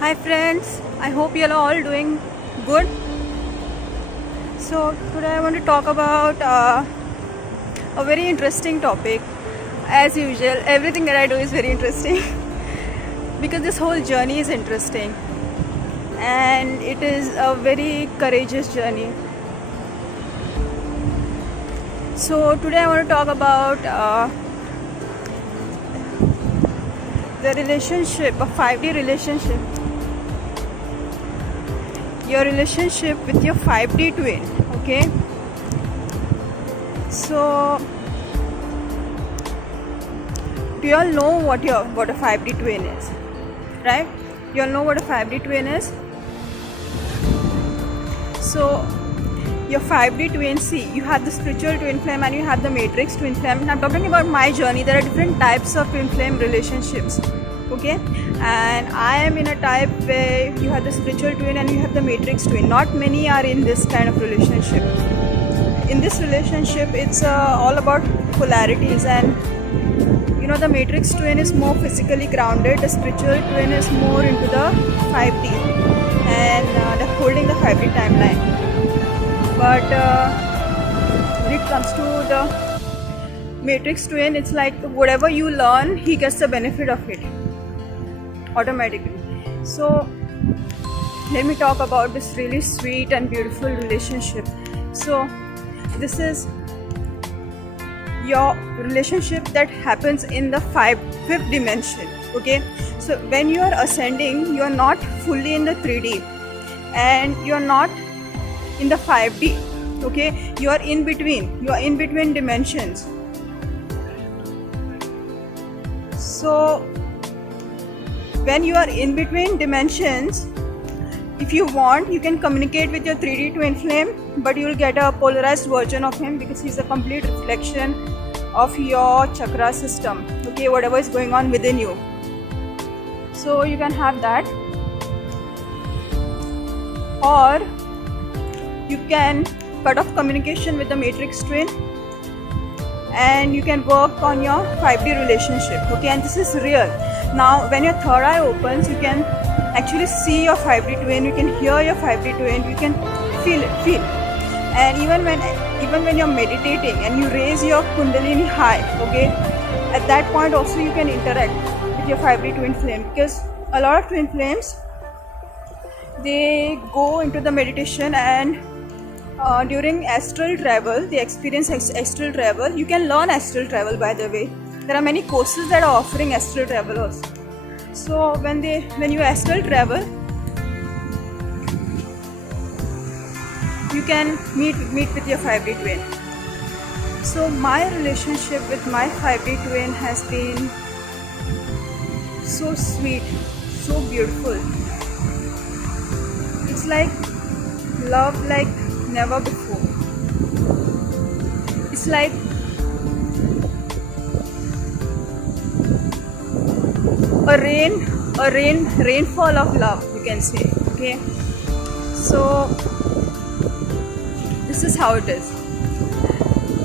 Hi friends, I hope you are all doing good. So today I want to talk about a very interesting topic. As usual, everything that I do is very interesting because this whole journey is interesting and it is a very courageous journey. So today I want to talk about the relationship, a 5D relationship. Your relationship with your 5D twin, okay? So do you all know what a 5D twin is, right? You all know what a 5D twin is? So your 5D twin, see, you have the spiritual twin flame and you have the matrix twin flame. Now I'm talking about my journey. There are different types of twin flame relationships, okay? And I am in a type where you have the spiritual twin and you have the matrix twin. Not many are in this kind of relationship. In this relationship, it's all about polarities, and you know, the matrix twin is more physically grounded, the spiritual twin is more into the 5D and holding the 5D timeline. But when it comes to the matrix twin, it's like whatever you learn, he gets the benefit of it automatically. So let me talk about this really sweet and beautiful relationship. So this is your relationship that happens in the fifth dimension, okay? So when you are ascending, you are not fully in the 3D and you are not in the 5D, okay? You are in between dimensions. So when you are in between dimensions, if you want, you can communicate with your 3D twin flame, but you will get a polarized version of him because he's a complete reflection of your chakra system, okay, whatever is going on within you. So you can have that, or you can cut off communication with the matrix twin and you can work on your 5D relationship, okay? And this is real. Now when your third eye opens, you can actually see your 5D twin, you can hear your 5D twin, you can feel it. And even when you're meditating and you raise your kundalini high, okay, at that point also you can interact with your 5D twin flame, because a lot of twin flames, they go into the meditation and during astral travel, they experience astral travel. You can learn astral travel, by the way. There are many courses that are offering astral travel also. So when you astral travel, you can meet with your 5D twin. So my relationship with my 5D twin has been so sweet, so beautiful. It's like love like never before. It's like a rainfall of love, you can say, okay? So this is how it is.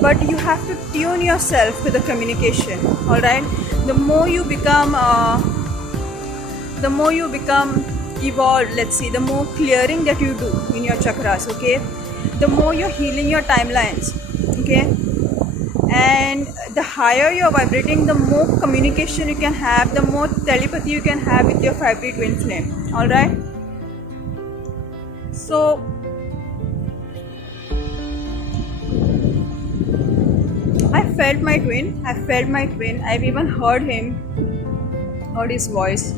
But you have to tune yourself with the communication, all right? The more you become evolved, let's see, the more clearing that you do in your chakras, okay, the more you're healing your timelines, okay, and the higher you're vibrating, the more communication you can have, the more telepathy you can have with your 5D twin flame, all right? So I felt my twin, I've even heard his voice,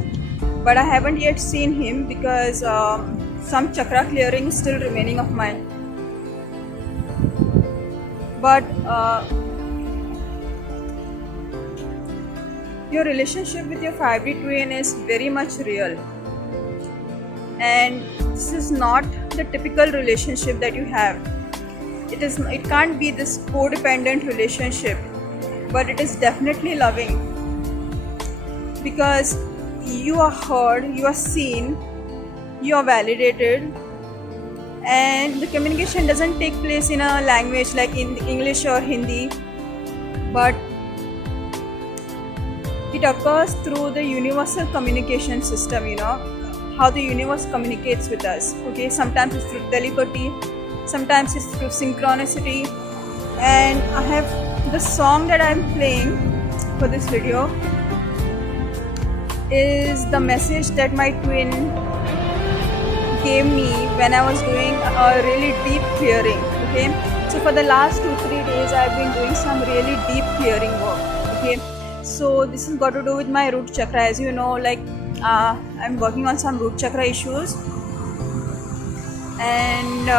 but I haven't yet seen him because some chakra clearing is still remaining of mine. But your relationship with your 5D twin is very much real, and this is not the typical relationship that you have. It can't be this codependent relationship, but it is definitely loving, because you are heard, you are seen, you are validated, and the communication doesn't take place in a language like in English or Hindi, but it occurs through the universal communication system, how the universe communicates with us. Okay, sometimes it's through telepathy, sometimes it's through synchronicity. And I have the song that I'm playing for this video is the message that my twin gave me when I was doing a really deep clearing. Okay, so for the last 2-3 days I've been doing some really deep clearing work. Okay, so this has got to do with my root chakra. As you know, like I'm working on some root chakra issues, and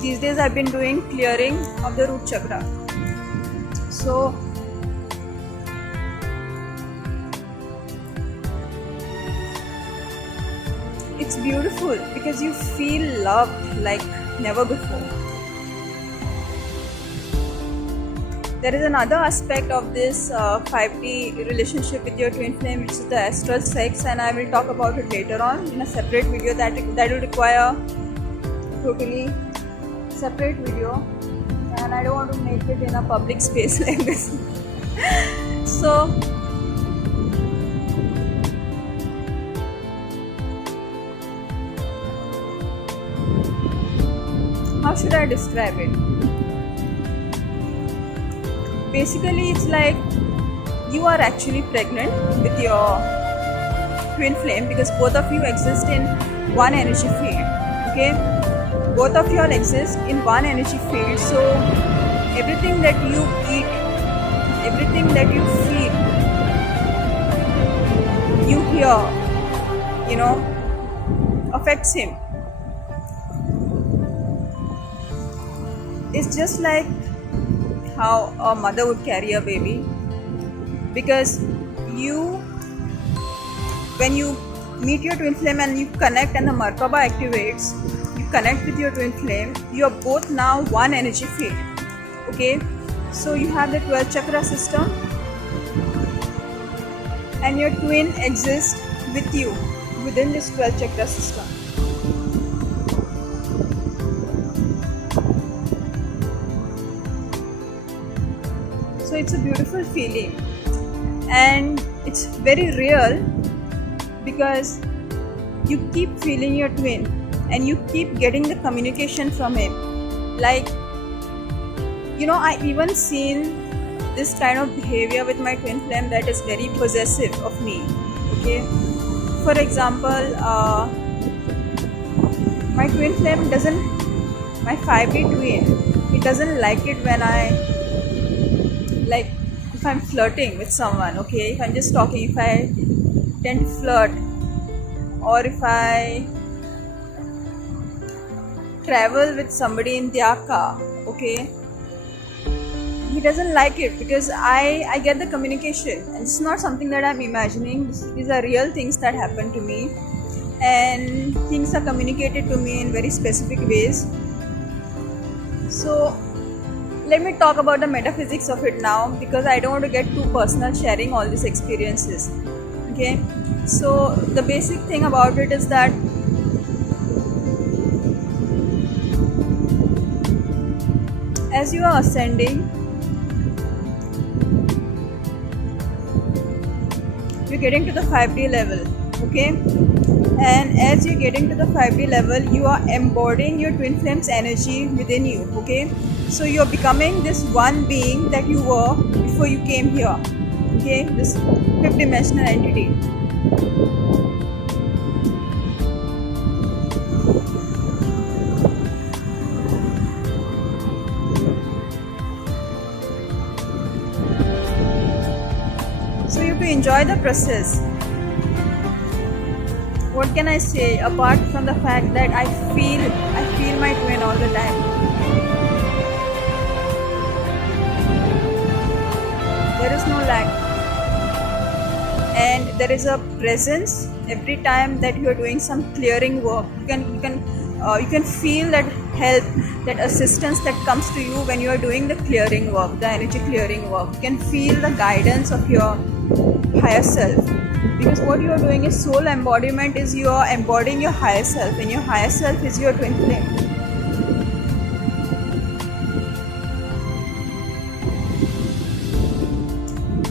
these days I've been doing clearing of the root chakra. So it's beautiful because you feel loved like never before. There is another aspect of this 5D relationship with your twin flame, which is the astral sex, and I will talk about it later on in a separate video. That will require totally separate video, and I don't want to make it in a public space like this. So how should I describe it? Basically, it's like you are actually pregnant with your twin flame because both of you exist in one energy field. Okay, both of you all exist in one energy field. So everything that you eat, everything that you feel, you hear, affects him. It's just like how a mother would carry a baby, because when you meet your twin flame and you connect and the Merkaba activates, you connect with your twin flame, you are both now one energy field. Okay, so you have the 12th chakra system and your twin exists with you within this 12th chakra system. So it's a beautiful feeling, and it's very real because you keep feeling your twin and you keep getting the communication from him. Like, I even seen this kind of behavior with my twin flame that is very possessive of me. Okay, for example, my twin flame my 5D twin, it doesn't like it when if I'm flirting with someone. Okay, if I'm just talking, if I tend to flirt, or if I travel with somebody in their car, okay, he doesn't like it because I get the communication, and it's not something that I'm imagining. These are real things that happen to me, and things are communicated to me in very specific ways. So let me talk about the metaphysics of it now, because I don't want to get too personal sharing all these experiences. Okay, so the basic thing about it is that as you are ascending, you're getting to the 5D level. Okay, and as you're getting to the 5D level, you are embodying your twin flame's energy within you. Okay, so you're becoming this one being that you were before you came here. Okay, this fifth dimensional entity. So you have to enjoy the process. What can I say apart from the fact that I feel my twin all the time. There is no lack, and there is a presence every time that you are doing some clearing work. You can feel that help, that assistance that comes to you when you are doing the clearing work, the energy clearing work. You can feel the guidance of your higher self, because what you are doing is soul embodiment. Is you are embodying your higher self, and your higher self is your twin flame.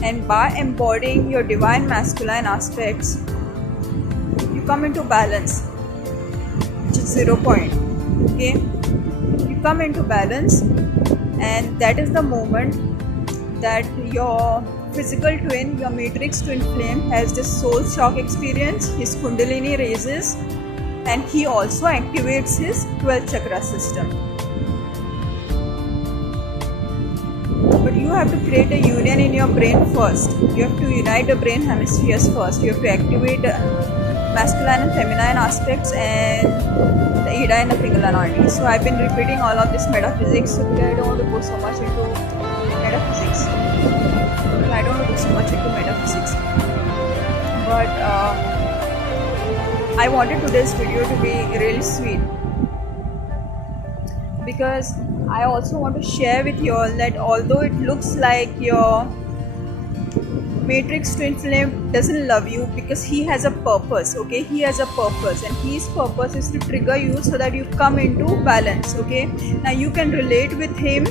And by embodying your divine masculine aspects, you come into balance, which is 0 point. Okay, you come into balance, and that is the moment that your physical twin, your matrix twin flame, has this soul shock experience. His kundalini raises, and he also activates his 12th chakra system. But you have to create a union in your brain first. You have to unite the brain hemispheres first. You have to activate masculine and feminine aspects and the Ida and the Pingala Nadi. So I've been repeating all of this metaphysics. So I don't want to go so much into metaphysics. I don't want to go so much into metaphysics. But I wanted today's video to be really sweet, because I also want to share with you all that although it looks like your matrix twin flame doesn't love you, because he has a purpose. Okay, he has a purpose, and his purpose is to trigger you so that you come into balance. Okay, now you can relate with him,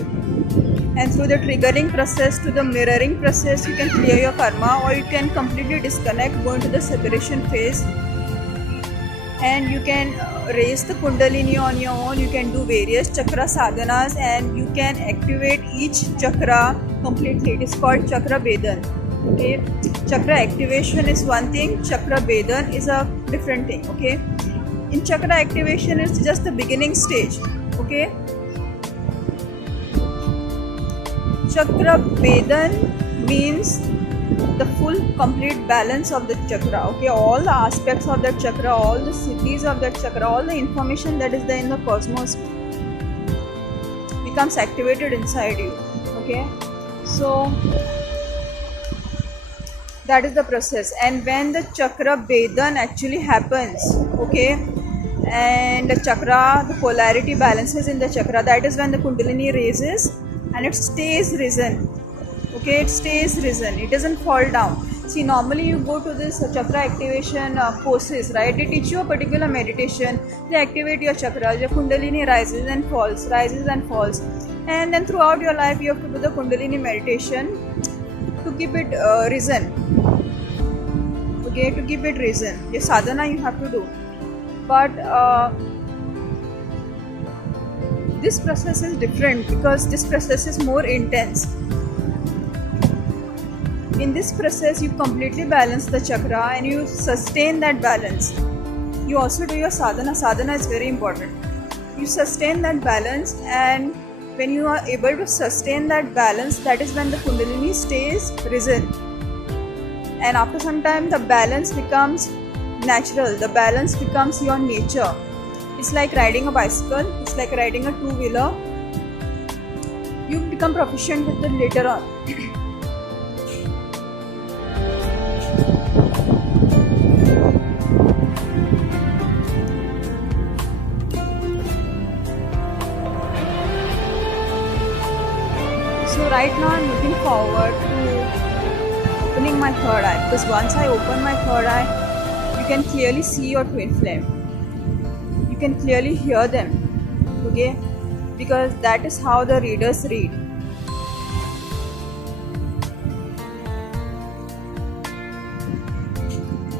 and through the triggering process to the mirroring process, you can clear your karma, or you can completely disconnect, go into the separation phase, and you can raise the kundalini on your own. You can do various chakra sadhanas, and you can activate each chakra completely. It is called chakra bedan. Okay, chakra activation is one thing, chakra bedan is a different thing. Okay, in chakra activation it's just the beginning stage. Okay, chakra bedan means the full complete balance of the chakra. Okay, all the aspects of that chakra, all the siddhis of that chakra, all the information that is there in the cosmos becomes activated inside you. Okay, so that is the process. And when the chakra bedan actually happens, okay, and the chakra, the polarity balances in the chakra, that is when the kundalini raises and it stays risen. Okay, it stays risen, it doesn't fall down. See, normally you go to this chakra activation courses, right? They teach you a particular meditation, they activate your chakra, your kundalini rises and falls, and then throughout your life you have to do the kundalini meditation to keep it risen. Okay, to keep it risen, the sadhana you have to do. But this process is different, because this process is more intense. In this process, you completely balance the chakra and you sustain that balance. You also do your sadhana. Sadhana is very important. You sustain that balance, and when you are able to sustain that balance, that is when the kundalini stays risen. And after some time, the balance becomes natural. The balance becomes your nature. It's like riding a bicycle. It's like riding a two-wheeler. You become proficient with it later on. So right now I'm looking forward to opening my third eye, because once I open my third eye, you can clearly see your twin flame. You can clearly hear them. Okay, because that is how the readers read.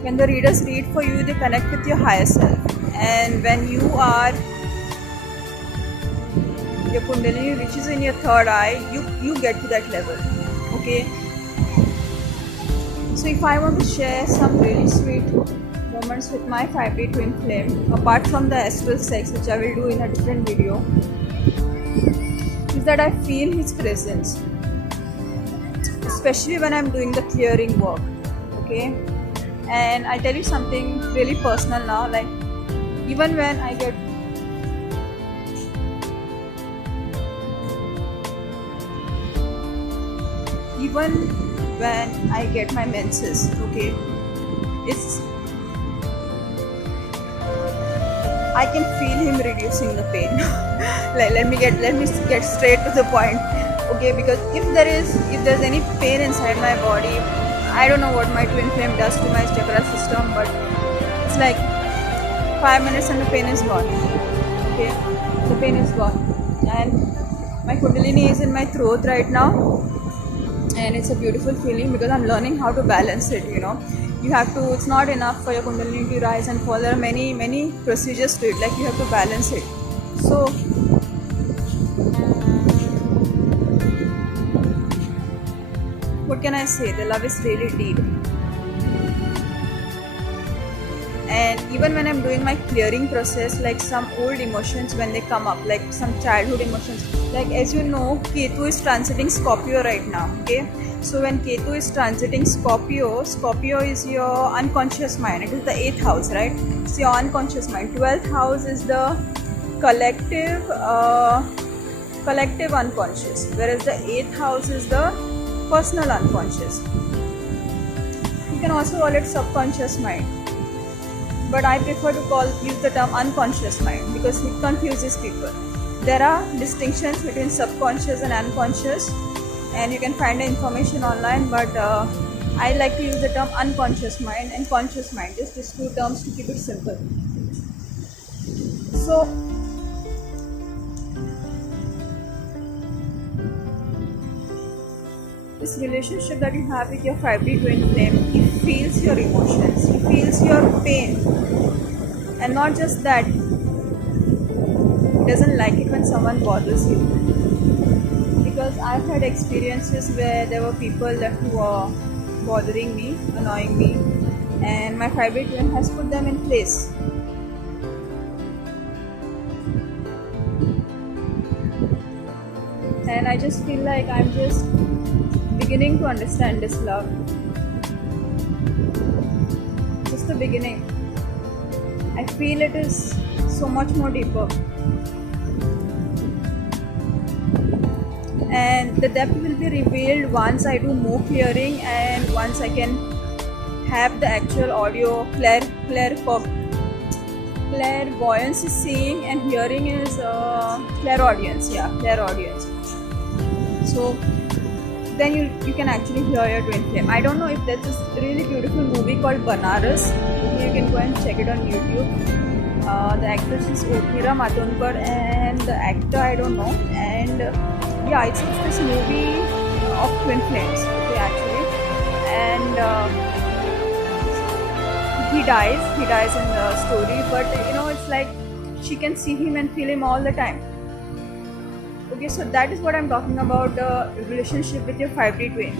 When the readers read for you, they connect with your higher self, and when your kundalini reaches in your third eye, you get to that level. Okay, so if I want to share some really sweet moments with my 5D twin flame, apart from the astral sex, which I will do in a different video, is that I feel his presence, especially when I'm doing the clearing work. Okay, and I'll tell you something really personal now. Like, even when I get my menses, okay, I can feel him reducing the pain. let me get straight to the point. Okay, because if there's any pain inside my body, I don't know what my twin flame does to my chakra system, but it's like 5 minutes and the pain is gone. Okay, the pain is gone, and my kundalini is in my throat right now, and it's a beautiful feeling because I'm learning how to balance it. You have to, it's not enough for your kundalini to rise and fall. There are many procedures to it, like you have to balance it. So what can I say, the love is really deep. And even when I'm doing my clearing process, like some old emotions, when they come up, like some childhood emotions, like as you know, Ketu is transiting Scorpio right now. Okay, so when Ketu is transiting Scorpio is your unconscious mind. It is the 8th house, right? It's your unconscious mind. 12th house is the collective unconscious, whereas the 8th house is the personal unconscious. You can also call it subconscious mind, but I prefer to use the term unconscious mind because it confuses people. There are distinctions between subconscious and unconscious, and you can find the information online, but I like to use the term unconscious mind and conscious mind, just these two terms to keep it simple. So this relationship that you have with your 5D twin flame, he feels your emotions, he feels your pain, and not just that, he doesn't like it when someone bothers you. Because I've had experiences where there were people that who were bothering me, annoying me, and my 5D twin has put them in place. And I just feel like I'm just beginning to understand this love. Just the beginning. I feel it is so much more deeper. And the depth will be revealed once I do more clearing and once I can have the actual audio. Clairvoyance is seeing and hearing is clairaudience. Yeah, clairaudience. So then you can actually hear your twin flame. I don't know if there's this really beautiful movie called Banaras. You can go and check it on YouTube. The actress is Urmila Matondkar and the actor I don't know. And yeah, it's this movie of twin flames. Okay, actually, and he dies in the story, but it's like she can see him and feel him all the time. Okay, so that is what I'm talking about, the relationship with your 5D twin.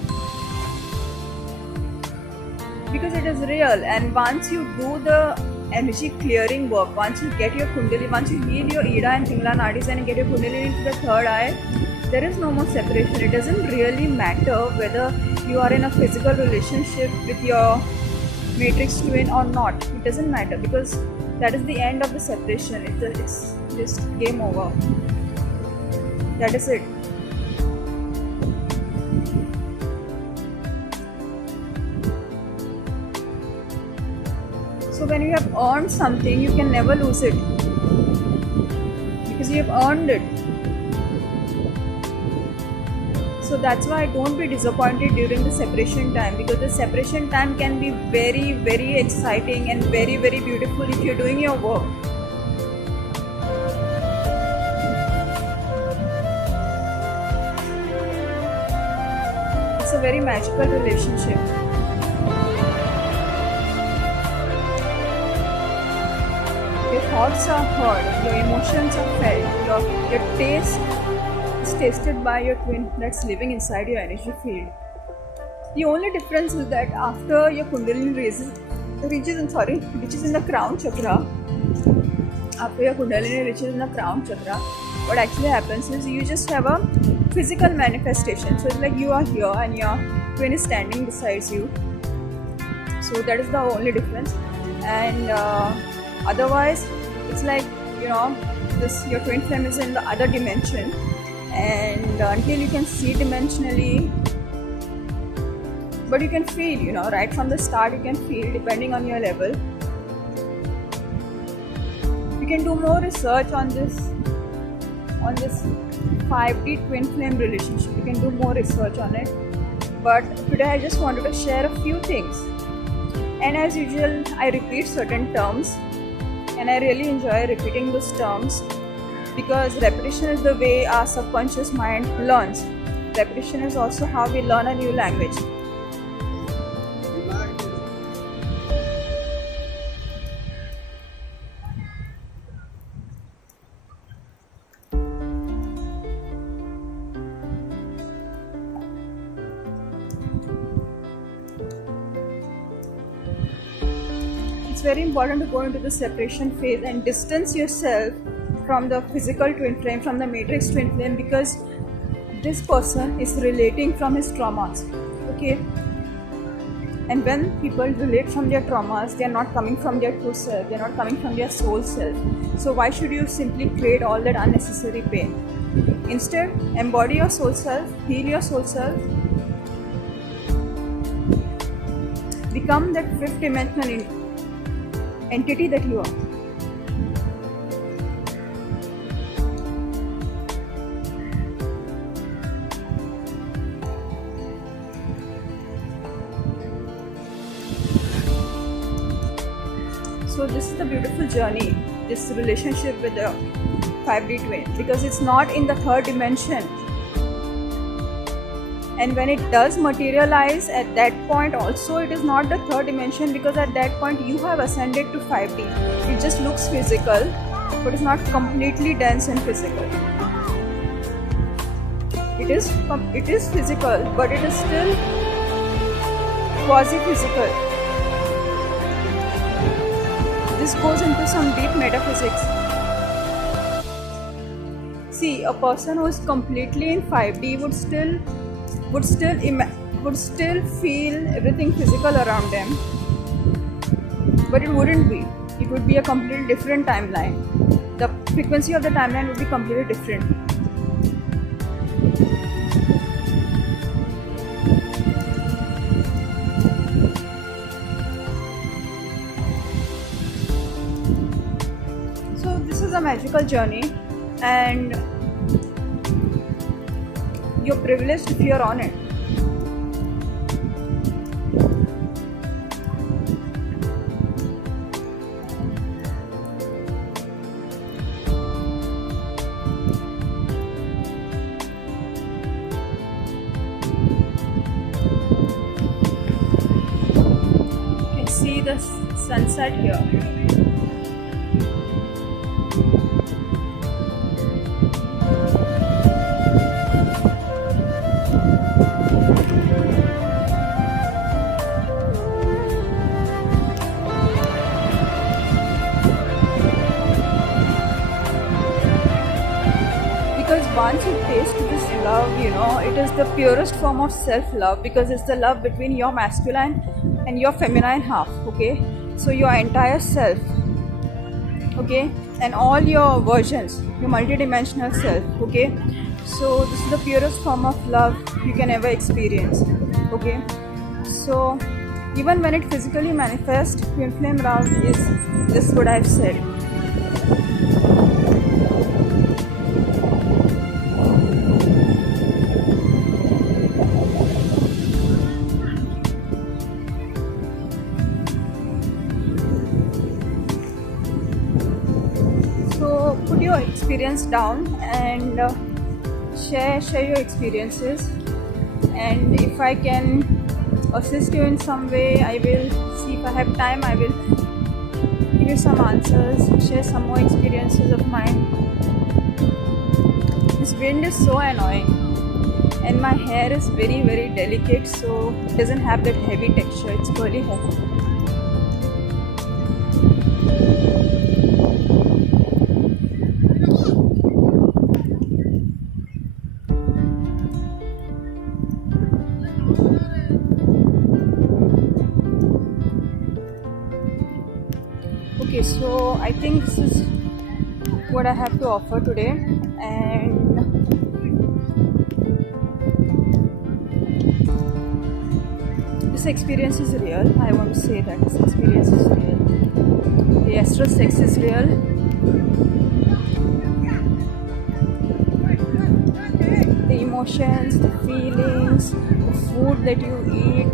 Because it is real, and once you do the energy clearing work, once you get your kundalini, once you heal your Ida and Pingala nadis and get your kundalini into the third eye, there is no more separation. It doesn't really matter whether you are in a physical relationship with your matrix twin or not. It doesn't matter because that is the end of the separation. It's just game over. That is it. So when you have earned something, you can never lose it because you have earned it. So that's why don't be disappointed during the separation time, because the separation time can be very, very exciting and very, very beautiful if you're doing your work. It's a very magical relationship. Your thoughts are heard, your emotions are felt, your taste is tasted by your twin that's living inside your energy field. The only difference is that after your kundalini reaches in the crown chakra, what actually happens is you just have a physical manifestation. So it's like you are here and your twin is standing beside you. So that is the only difference. And otherwise, it's like your twin flame is in the other dimension, and until you can see dimensionally, but you can feel, right from the start you can feel depending on your level. You can do more research on this 5D twin flame relationship. You can do more research on it, but today I just wanted to share a few things. And as usual, I repeat certain terms, and I really enjoy repeating those terms because repetition is the way our subconscious mind learns. Repetition is also how we learn a new language. It's very important to go into the separation phase and distance yourself from the physical twin flame, from the matrix twin flame, because this person is relating from his traumas. Okay, and when people relate from their traumas, they are not coming from their true self, they are not coming from their soul self. So why should you simply create all that unnecessary pain? Instead, embody your soul self, heal your soul self, become that fifth dimensional entity that you are. So this is the beautiful journey, this relationship with the 5D twin, because it's not in the third dimension. And when it does materialize at that point also, it is not the third dimension, because at that point you have ascended to 5D. It just looks physical, but it's not completely dense and physical. It is physical, but it is still quasi-physical. This goes into some deep metaphysics. See, a person who is completely in 5D would still feel everything physical around them, but it wouldn't be. It would be a completely different timeline. The frequency of the timeline would be completely different. So this is a magical journey, and you're privileged if you're on it. You can see the sunset here. Because once you taste this love, it is the purest form of self-love, because it's the love between your masculine and your feminine half. Okay, so your entire self, okay, and all your versions, your multidimensional self. Okay, so this is the purest form of love you can ever experience. Okay, so even when it physically manifests, twin flame love is this what I've said. So put your experience down and share your experiences, and if I can assist you in some way, I will see. If I have time, I will give you some answers, share some more experiences of mine. This wind is so annoying, and my hair is very very delicate, so it doesn't have that heavy texture. It's curly hair. Okay, so I think this is what I have to offer today, and this experience is real. I want to say that this experience is real. The astral sex is real. The emotions, the feelings, the food that you eat,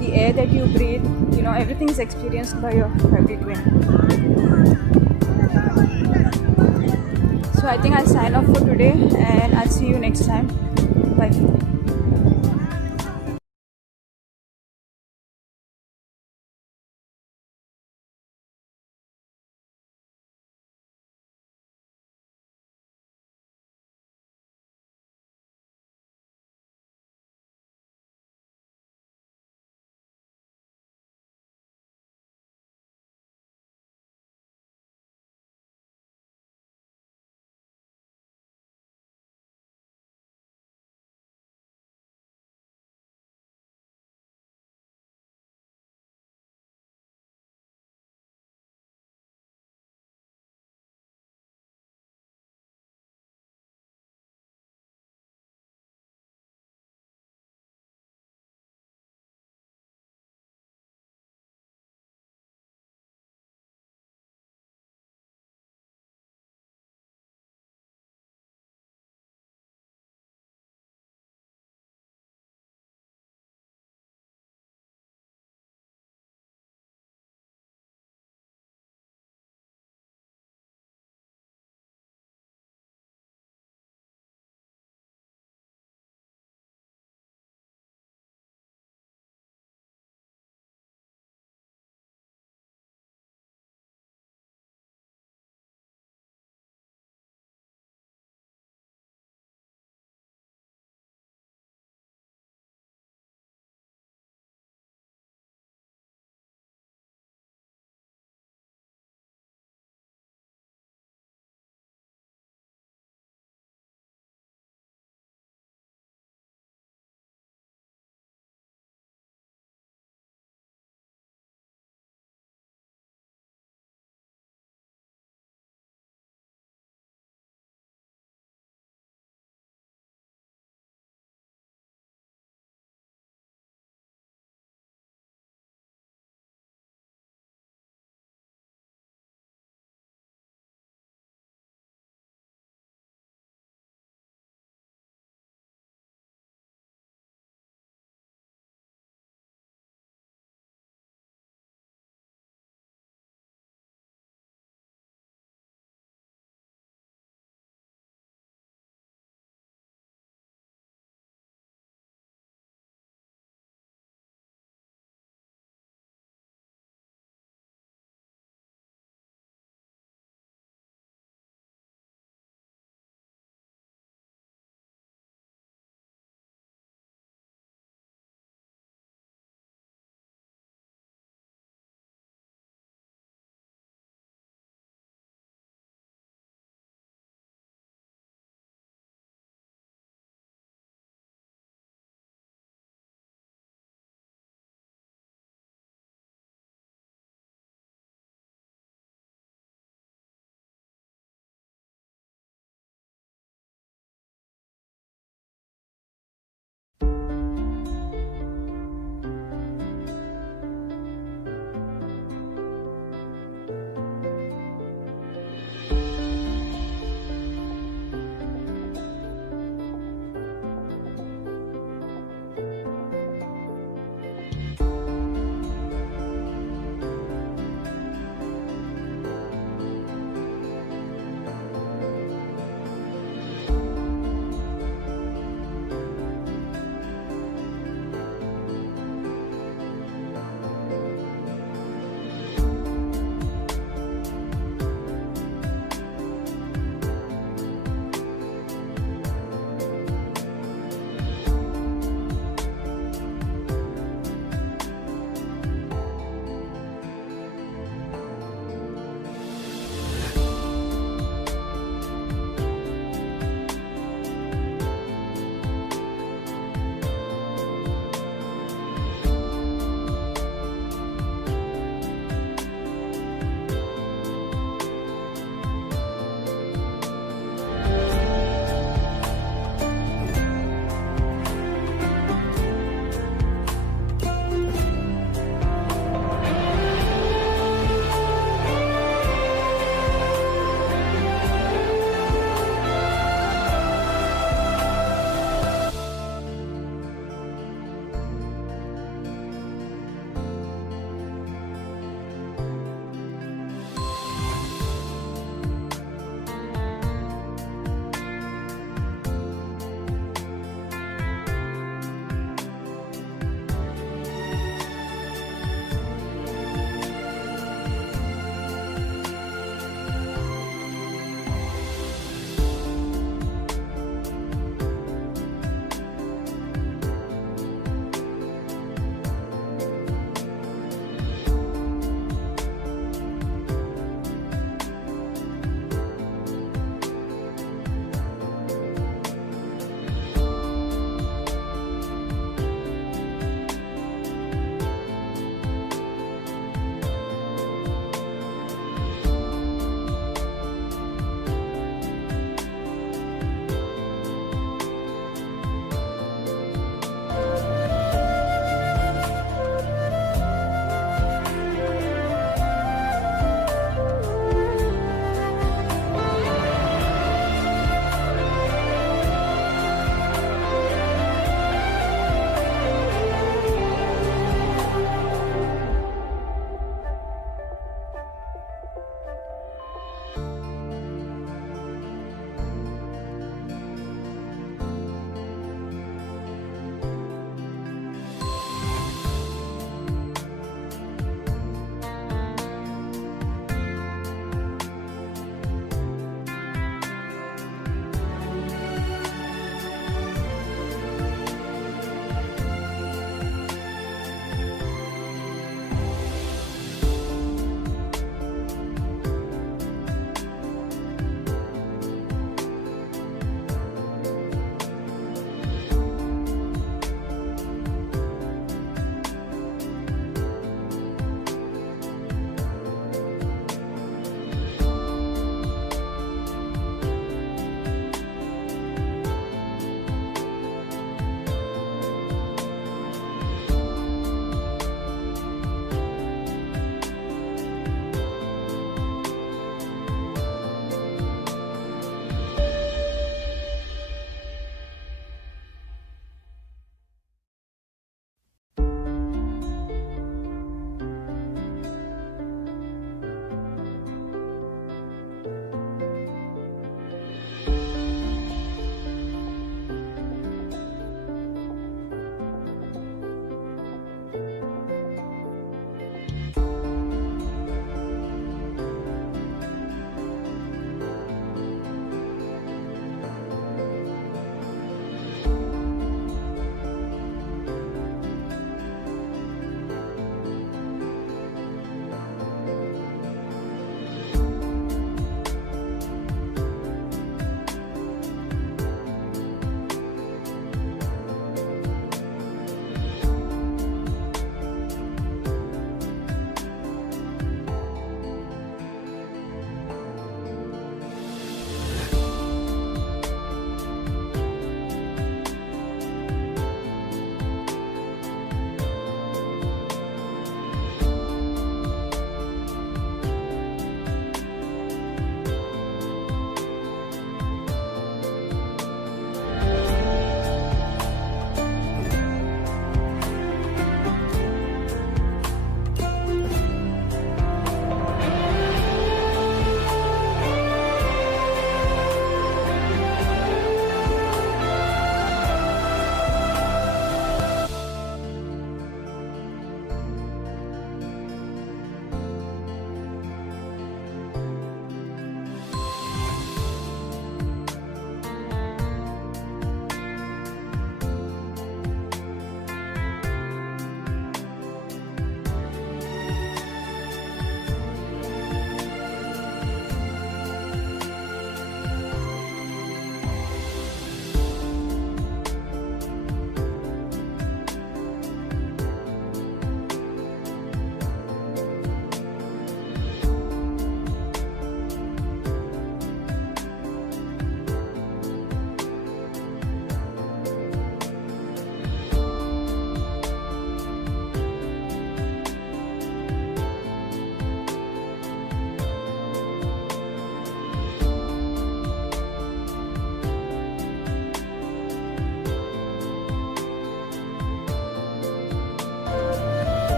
the air that you breathe, everything is experienced by your 5D twin. So I think I'll sign off for today, and I'll see you next time. bye.